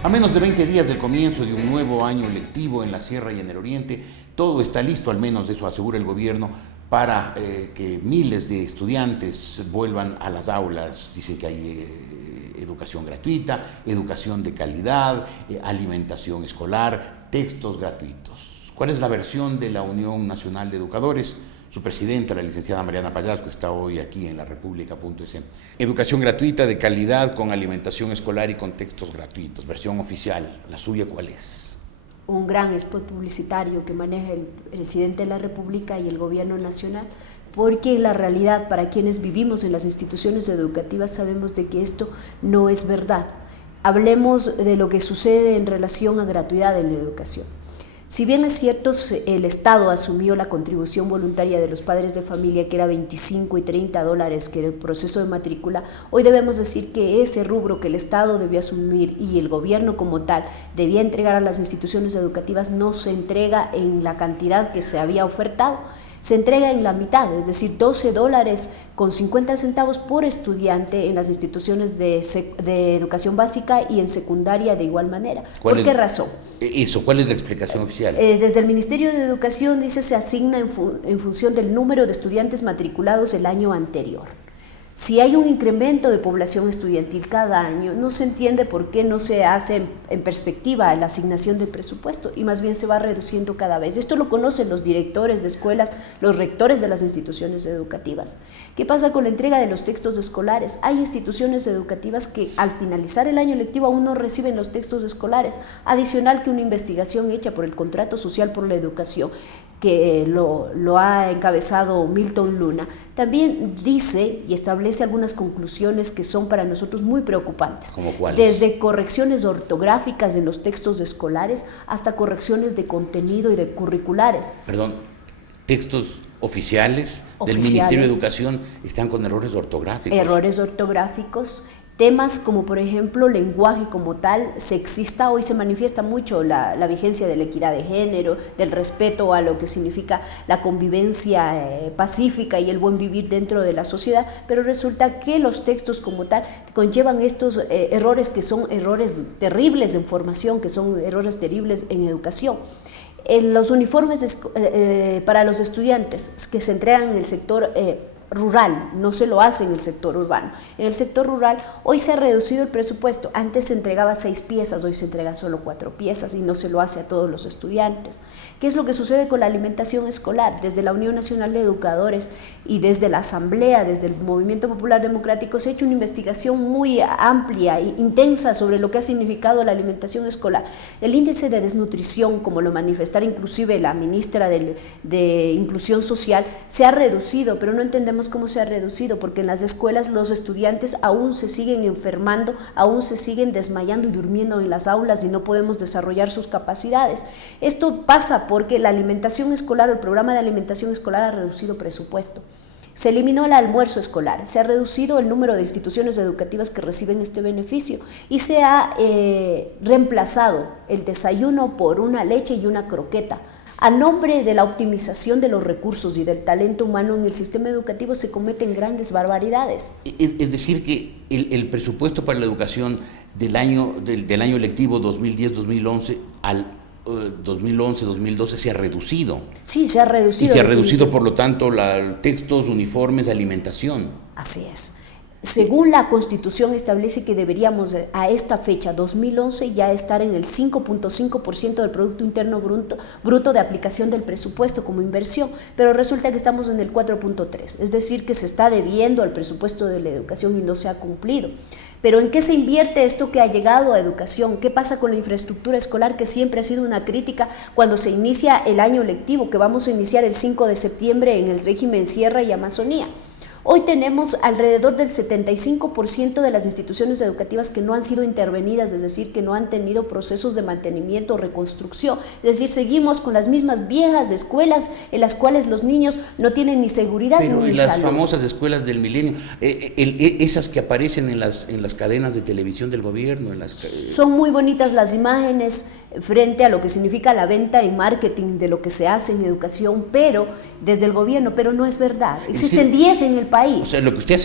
A menos de 20 días del comienzo de un nuevo año lectivo en la Sierra y en el Oriente, todo está listo, al menos eso asegura el gobierno, para que miles de estudiantes vuelvan a las aulas. Dicen que hay educación gratuita, educación de calidad, alimentación escolar, textos gratuitos. ¿Cuál es la versión de la Unión Nacional de Educadores? Su presidenta, la licenciada Mariana Pallasco, está hoy aquí en la República.es. Educación gratuita, de calidad, con alimentación escolar y con textos gratuitos. Versión oficial. ¿La suya cuál es? Un gran spot publicitario que maneja el presidente de la República y el gobierno nacional, porque la realidad, para quienes vivimos en las instituciones educativas, sabemos de que esto no es verdad. Hablemos de lo que sucede en relación a gratuidad en la educación. Si bien es cierto, el Estado asumió la contribución voluntaria de los padres de familia, que era 25 y 30 dólares, que era el proceso de matrícula, hoy debemos decir que ese rubro que el Estado debió asumir y el gobierno como tal debía entregar a las instituciones educativas no se entrega en la cantidad que se había ofertado. Se entrega en la mitad, es decir, 12 dólares con 50 centavos por estudiante en las instituciones de educación básica y en secundaria de igual manera. ¿Por qué razón? ¿Cuál es la explicación oficial? Desde el Ministerio de Educación dice se asigna en función del número de estudiantes matriculados el año anterior. Si hay un incremento de población estudiantil cada año, no se entiende por qué no se hace en perspectiva la asignación del presupuesto y más bien se va reduciendo cada vez. Esto lo conocen los directores de escuelas, los rectores de las instituciones educativas. ¿Qué pasa con la entrega de los textos escolares? Hay instituciones educativas que al finalizar el año lectivo aún no reciben los textos escolares, adicional que una investigación hecha por el Contrato Social por la Educación, que lo ha encabezado Milton Luna, también dice y establece algunas conclusiones que son para nosotros muy preocupantes. ¿Cómo cuáles? Desde correcciones ortográficas en los textos escolares hasta correcciones de contenido y de curriculares. Perdón, textos oficiales del Ministerio de Educación están con errores ortográficos. Errores ortográficos. Temas como, por ejemplo, lenguaje como tal, sexista, hoy se manifiesta mucho la vigencia de la equidad de género, del respeto a lo que significa la convivencia pacífica y el buen vivir dentro de la sociedad, pero resulta que los textos como tal conllevan estos errores que son errores terribles en formación, que son errores terribles en educación. Los uniformes para los estudiantes que se entregan en el sector rural, no se lo hace en el sector urbano. En el sector rural hoy se ha reducido el presupuesto, antes se entregaba 6 piezas, hoy se entregan solo 4 piezas y no se lo hace a todos los estudiantes. ¿Qué es lo que sucede con la alimentación escolar? Desde la Unión Nacional de Educadores y desde la Asamblea, desde el Movimiento Popular Democrático, se ha hecho una investigación muy amplia e intensa sobre lo que ha significado la alimentación escolar. El índice de desnutrición, como lo manifestara inclusive la ministra de Inclusión Social, se ha reducido, pero no entendemos cómo se ha reducido, porque en las escuelas los estudiantes aún se siguen enfermando, aún se siguen desmayando y durmiendo en las aulas y no podemos desarrollar sus capacidades. Esto pasa porque la alimentación escolar o el programa de alimentación escolar ha reducido presupuesto. Se eliminó el almuerzo escolar, se ha reducido el número de instituciones educativas que reciben este beneficio y se ha reemplazado el desayuno por una leche y una croqueta. A nombre de la optimización de los recursos y del talento humano en el sistema educativo se cometen grandes barbaridades. Es decir, que el presupuesto para la educación del año lectivo 2010-2011 al 2011-2012 se ha reducido. Sí, se ha reducido. Y se ha reducido, por lo tanto, textos, uniformes, alimentación. Así es. Según la Constitución establece que deberíamos a esta fecha, 2011, ya estar en el 5.5% del Producto Interno Bruto de aplicación del presupuesto como inversión, pero resulta que estamos en el 4.3%, es decir, que se está debiendo al presupuesto de la educación y no se ha cumplido. Pero ¿en qué se invierte esto que ha llegado a educación? ¿Qué pasa con la infraestructura escolar, que siempre ha sido una crítica cuando se inicia el año lectivo, que vamos a iniciar el 5 de septiembre en el régimen Sierra y Amazonía? Hoy tenemos alrededor del 75% de las instituciones educativas que no han sido intervenidas, es decir, que no han tenido procesos de mantenimiento o reconstrucción. Es decir, seguimos con las mismas viejas escuelas en las cuales los niños no tienen ni seguridad ni salud. Pero las famosas escuelas del milenio, esas que aparecen en las cadenas de televisión del gobierno. Son muy bonitas las imágenes frente a lo que significa la venta y marketing de lo que se hace en educación, pero desde el gobierno, pero no es verdad. Existen 10 en el país. O sea, lo que usted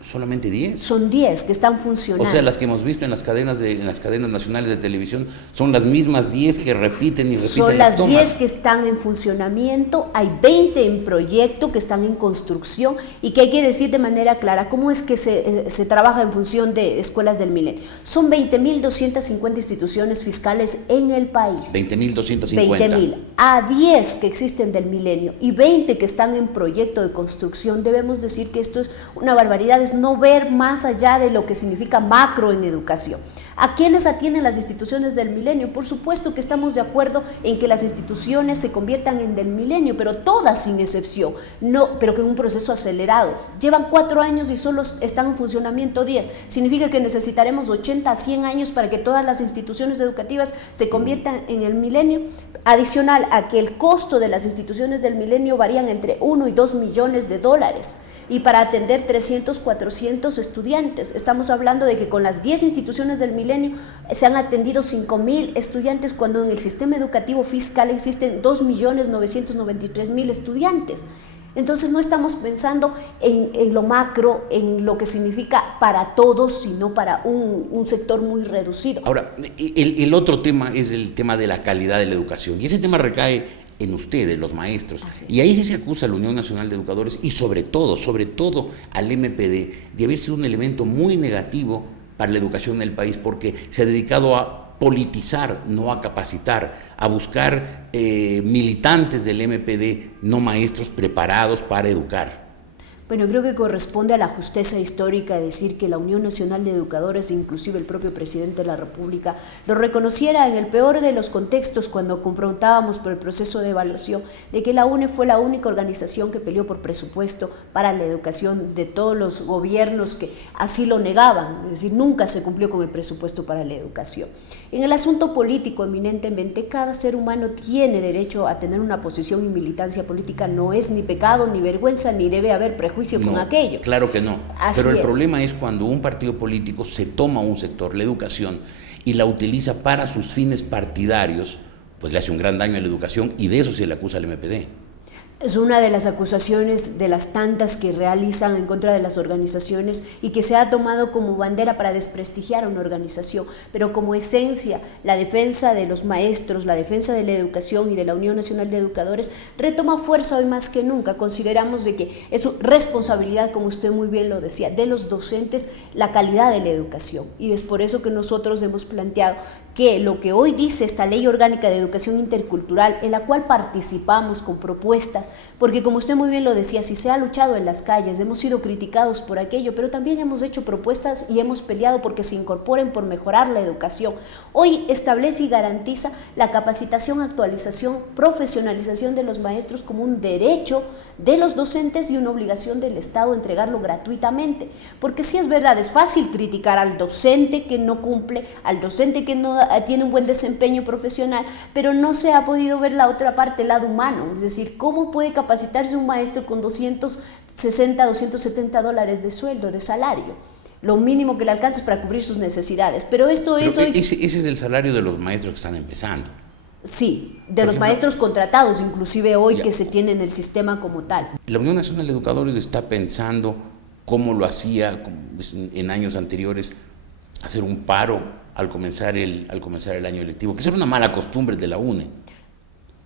solamente 10. Son 10 que están funcionando. O sea, las que hemos visto en las cadenas nacionales de televisión son las mismas 10 que repiten y repiten son las tomas. 10 que están en funcionamiento, hay 20 en proyecto que están en construcción y que hay que decir de manera clara cómo es que se trabaja en función de escuelas del milenio. Son 20.250 instituciones fiscales en el país. 20.250. 20.000. A 10 que existen del milenio y 20 que están en proyecto de construcción, debemos decir que esto es una barbaridad, es no ver más allá de lo que significa macro en educación. ¿A quiénes atienden las instituciones del milenio? Por supuesto que estamos de acuerdo en que las instituciones se conviertan en del milenio, pero todas sin excepción, no, pero que en un proceso acelerado. Llevan 4 años y solo están en funcionamiento 10. Significa que necesitaremos 80 a 100 años para que todas las instituciones educativas se conviertan en el milenio. Adicional a que el costo de las instituciones del milenio varían entre 1 y 2 millones de dólares. Y para atender 300, 400 estudiantes. Estamos hablando de que con las 10 instituciones del milenio se han atendido 5.000 estudiantes, cuando en el sistema educativo fiscal existen 2.993.000 estudiantes. Entonces no estamos pensando en lo macro, en lo que significa para todos, sino para un sector muy reducido. Ahora, el otro tema es el tema de la calidad de la educación, y ese tema recae en ustedes, los maestros. Y ahí sí se acusa a la Unión Nacional de Educadores y sobre todo al MPD de haber sido un elemento muy negativo para la educación en el país, porque se ha dedicado a politizar, no a capacitar, a buscar militantes del MPD, no maestros preparados para educar. Bueno, creo que corresponde a la justeza histórica decir que la Unión Nacional de Educadores, inclusive el propio presidente de la República, lo reconociera en el peor de los contextos cuando confrontábamos por el proceso de evaluación, de que la UNE fue la única organización que peleó por presupuesto para la educación de todos los gobiernos que así lo negaban, es decir, nunca se cumplió con el presupuesto para la educación. En el asunto político, eminentemente, cada ser humano tiene derecho a tener una posición y militancia política, no es ni pecado, ni vergüenza, ni debe haber prejuicio con aquello. Claro que no. Así Pero el es. problema es cuando un partido político se toma un sector, la educación, y la utiliza para sus fines partidarios, pues le hace un gran daño a la educación, y de eso se le acusa al MPD. Es una de las acusaciones de las tantas que realizan en contra de las organizaciones y que se ha tomado como bandera para desprestigiar a una organización, pero como esencia, la defensa de los maestros, la defensa de la educación y de la Unión Nacional de Educadores retoma fuerza hoy más que nunca. Consideramos de que es responsabilidad, como usted muy bien lo decía, de los docentes la calidad de la educación, y es por eso que nosotros hemos planteado que lo que hoy dice esta Ley Orgánica de Educación Intercultural, en la cual participamos con propuestas, porque como usted muy bien lo decía, si se ha luchado en las calles, hemos sido criticados por aquello, pero también hemos hecho propuestas y hemos peleado porque se incorporen, por mejorar la educación. Hoy establece y garantiza la capacitación, actualización, profesionalización de los maestros como un derecho de los docentes y una obligación del Estado entregarlo gratuitamente, porque sí es verdad, es fácil criticar al docente que no cumple, al docente que no tiene un buen desempeño profesional, pero no se ha podido ver la otra parte, el lado humano, es decir, cómo puede capacitarse un maestro con $260, $270 de sueldo, de salario. Lo mínimo que le alcanza es para cubrir sus necesidades, pero esto es hoy... Ese es el salario de los maestros que están empezando. Sí, de los maestros contratados, inclusive hoy que se tiene en el sistema como tal. La Unión Nacional de Educadores está pensando, como lo hacía en años anteriores, hacer un paro al comenzar el año lectivo, que esa era una mala costumbre de la UNE.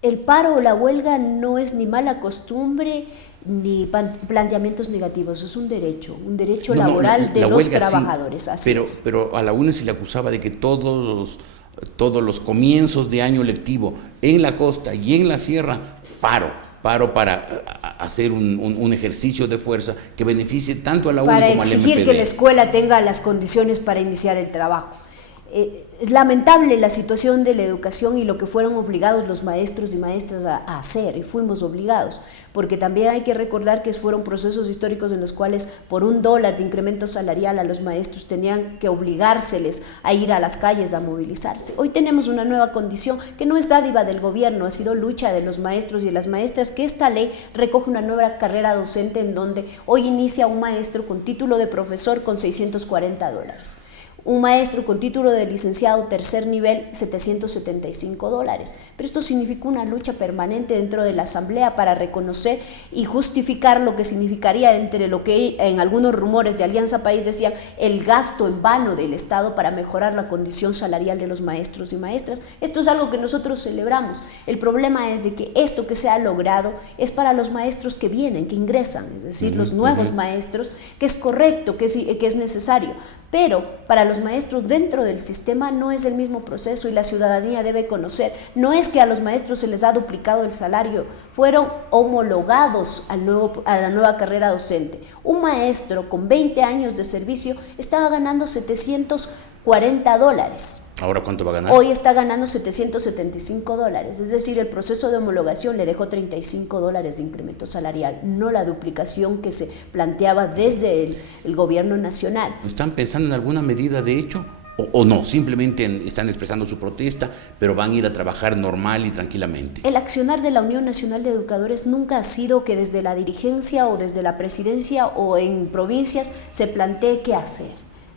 El paro o la huelga no es ni mala costumbre ni planteamientos negativos, es un derecho laboral de los trabajadores. Sí, así pero a la UNE se le acusaba de que todos los comienzos de año lectivo en la costa y en la sierra, paro para hacer un ejercicio de fuerza que beneficie tanto a la UNE como al MPD. Para exigir que la escuela tenga las condiciones para iniciar el trabajo. Es lamentable la situación de la educación y lo que fueron obligados los maestros y maestras a hacer, y fuimos obligados, porque también hay que recordar que fueron procesos históricos en los cuales por $1 de incremento salarial a los maestros tenían que obligárseles a ir a las calles a movilizarse. Hoy tenemos una nueva condición que no es dádiva del gobierno, ha sido lucha de los maestros y de las maestras, que esta ley recoge una nueva carrera docente en donde hoy inicia un maestro con título de profesor con $640. Un maestro con título de licenciado tercer nivel, $775. Pero esto significa una lucha permanente dentro de la Asamblea para reconocer y justificar lo que significaría, entre lo que en algunos rumores de Alianza País decían, el gasto en vano del Estado para mejorar la condición salarial de los maestros y maestras. Esto es algo que nosotros celebramos. El problema es de que esto que se ha logrado es para los maestros que vienen, que ingresan, es decir, los nuevos maestros, que es correcto, que es necesario, pero para los maestros dentro del sistema no es el mismo proceso y la ciudadanía debe conocer. No es que a los maestros se les ha duplicado el salario, fueron homologados a la nueva carrera docente. Un maestro con 20 años de servicio estaba ganando $740. ¿Ahora cuánto va a ganar? Hoy está ganando $775, es decir, el proceso de homologación le dejó $35 de incremento salarial, no la duplicación que se planteaba desde el gobierno nacional. ¿Están pensando en alguna medida de hecho? ¿O no? Simplemente están expresando su protesta, pero van a ir a trabajar normal y tranquilamente. El accionar de la Unión Nacional de Educadores nunca ha sido que desde la dirigencia o desde la presidencia o en provincias se plantee qué hacer.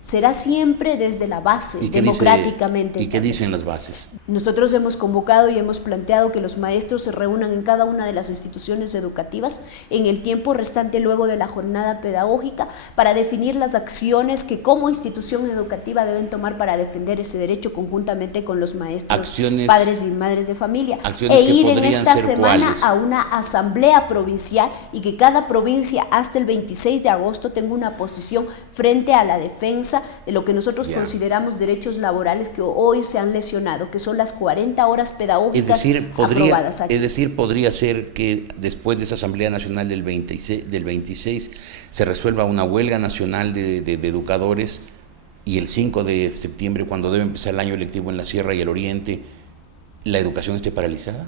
Será siempre desde la base, democráticamente. ¿Y qué dicen las bases? Nosotros hemos convocado y hemos planteado que los maestros se reúnan en cada una de las instituciones educativas en el tiempo restante luego de la jornada pedagógica para definir las acciones que como institución educativa deben tomar para defender ese derecho conjuntamente con los maestros, padres y madres de familia. E ir en esta semana a una asamblea provincial y que cada provincia hasta el 26 de agosto tenga una posición frente a la defensa de lo que nosotros consideramos derechos laborales que hoy se han lesionado, que son las 40 horas pedagógicas aprobadas aquí. Es decir, podría ser que después de esa Asamblea Nacional del 26 se resuelva una huelga nacional de educadores y el 5 de septiembre, cuando debe empezar el año lectivo en la Sierra y el Oriente, la educación esté paralizada.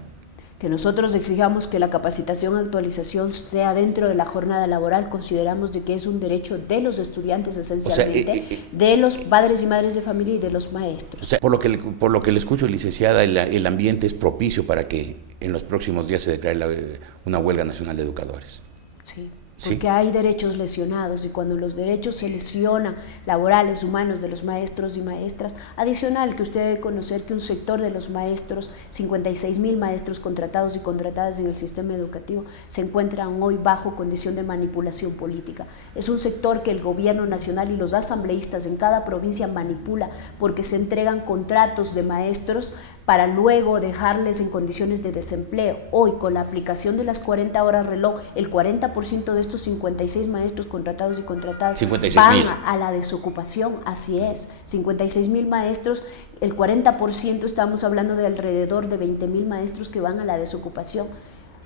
Que nosotros exijamos que la capacitación y actualización sea dentro de la jornada laboral, consideramos de que es un derecho de los estudiantes esencialmente, de los padres y madres de familia y de los maestros. O sea, por lo que le escucho, licenciada, el ambiente es propicio para que en los próximos días se declare una huelga nacional de educadores. Sí. Porque hay derechos lesionados y cuando los derechos se lesionan, laborales, humanos de los maestros y maestras, adicional que usted debe conocer que un sector de los maestros, 56,000 maestros contratados y contratadas en el sistema educativo, se encuentran hoy bajo condición de manipulación política. Es un sector que el gobierno nacional y los asambleístas en cada provincia manipula porque se entregan contratos de maestros para luego dejarles en condiciones de desempleo. Hoy, con la aplicación de las 40 horas reloj, el 40% de estos 56 maestros contratados y contratadas van a la desocupación, así es, 56,000 maestros, el 40%, estamos hablando de alrededor de 20,000 maestros que van a la desocupación.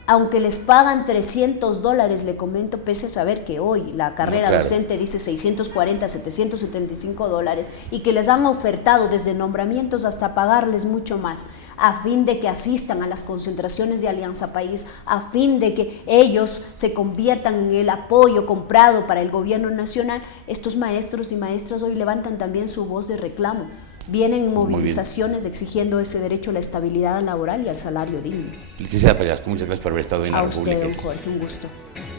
Aunque les pagan $300, le comento, pese a saber que hoy la carrera docente dice $640, $775 y que les han ofertado desde nombramientos hasta pagarles mucho más a fin de que asistan a las concentraciones de Alianza País, a fin de que ellos se conviertan en el apoyo comprado para el gobierno nacional. Estos maestros y maestras hoy levantan también su voz de reclamo. Vienen en movilizaciones exigiendo ese derecho a la estabilidad laboral y al salario digno. Licenciada Pallasco, muchas gracias por haber estado en la República. A usted, don Jorge, un gusto.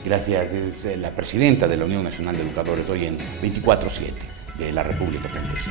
Gracias, es la presidenta de la Unión Nacional de Educadores hoy en 24/7 de la República Potosí.